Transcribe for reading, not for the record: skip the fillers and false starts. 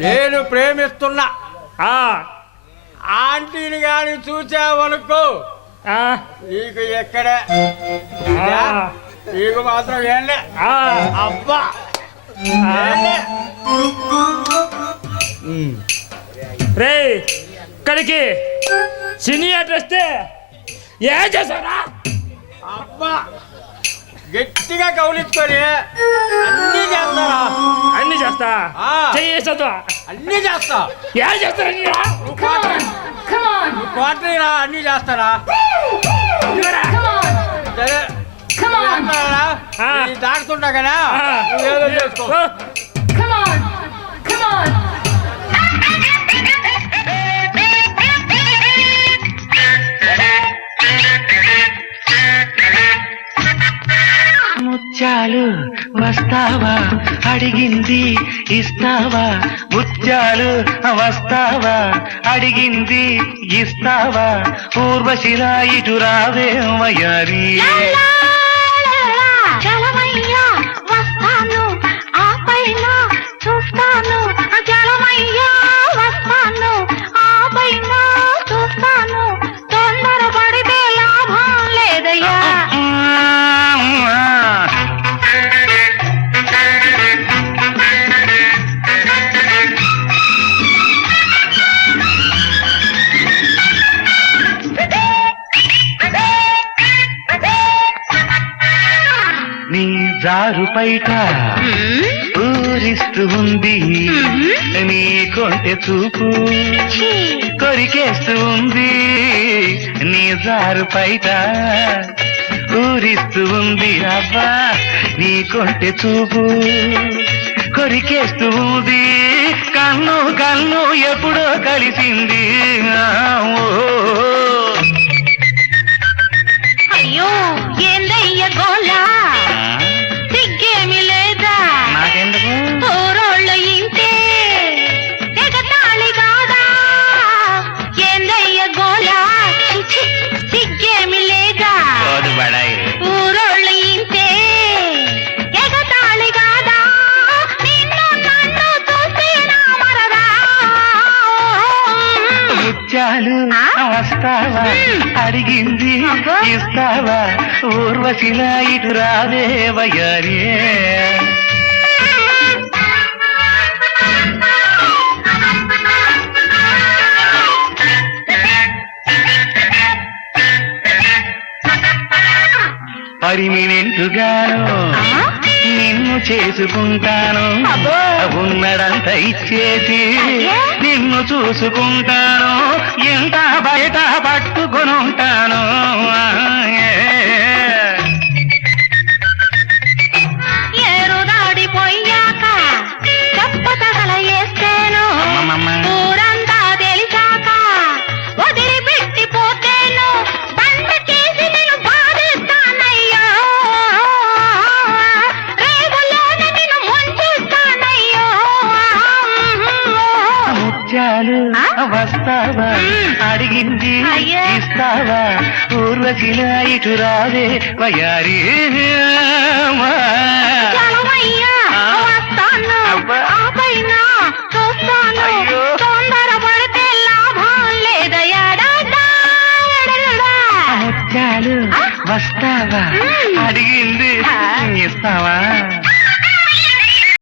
నేను ప్రేమిస్తున్నా ఆంటీని గాని చూసావనుకో నీకు ఎక్కడే నీకు మాత్రం ఏంలే అబ్బా రే ఇక్కడికి సినీ అడ్రస్తే ఏం చేశారా అబ్బా గట్టిగా కౌలించుకొని అన్ని చేస్తారా అన్ని చేస్తా చేస్తా అన్ని చేస్తా ఏం చేస్తారా క్వార్టరీరా అన్ని చేస్తారా సరే దాటుతుంటా కదా ఏదో చేసుకో ముత్యాలు వస్తావా అడిగింది ఇస్తావా ముత్యాలు వస్తావా అడిగింది ఇస్తావా ఊర్వశిలా ఇటు రావే వయ్యారి వస్తాను ఆ పైన చూస్తాను జలమయ్యా వస్తాను ఆ పైన చూస్తాను తొందర పడితే లాభం లేదయ్యా నీ జారు పైట ఊరిస్తూ ఉంది నీ కొంటె చూపు కొరికేస్తూ ఉంది నీ జారు పైట ఊరిస్తూ ఉంది అబ్బా నీ కొంటె చూపు కొరికేస్తూ ఉంది కన్ను కన్ను ఎప్పుడో కలిసింది అయ్యో ఏందయ్య గోలా సిగ్గేమి లేదా నాకెందుకు ఊరోళ్ళు ఇంటే ఎగతాళి కాదా ఏందయ్య గోలా సిగ్గేమి లేదా ఊరోళ్ళు ఇంటే ఎగతాళి కాదా నిన్ను నన్ను చూస్తే నా మరదా ముత్యాలు వస్తావా అడిగింది ఇస్తావా ఊర్వశిలా ఇటు రావే వయ్యారి పరిమినెంటుగాను నిన్ను చేసుకుంటాను ఉన్నదంతా ఇచ్చేసి నిన్ను చూసుకుంటాను ఎంత బయట పట్టుకొని ఉంటాను ఏరుదాడిపోయాక చెప్పతగల వేస్తేను ఊరంతా తెలిసాక వదిలిపెట్టిపోతేను బండకేసి నేను బాధిస్తానయ్యో రేగులోన నేను ముంచుస్తానయ్యో ముత్యాలు వస్తావా అడిగింది ఇస్తావా ఊర్వశిలా ఇటు రావే వయ్యారి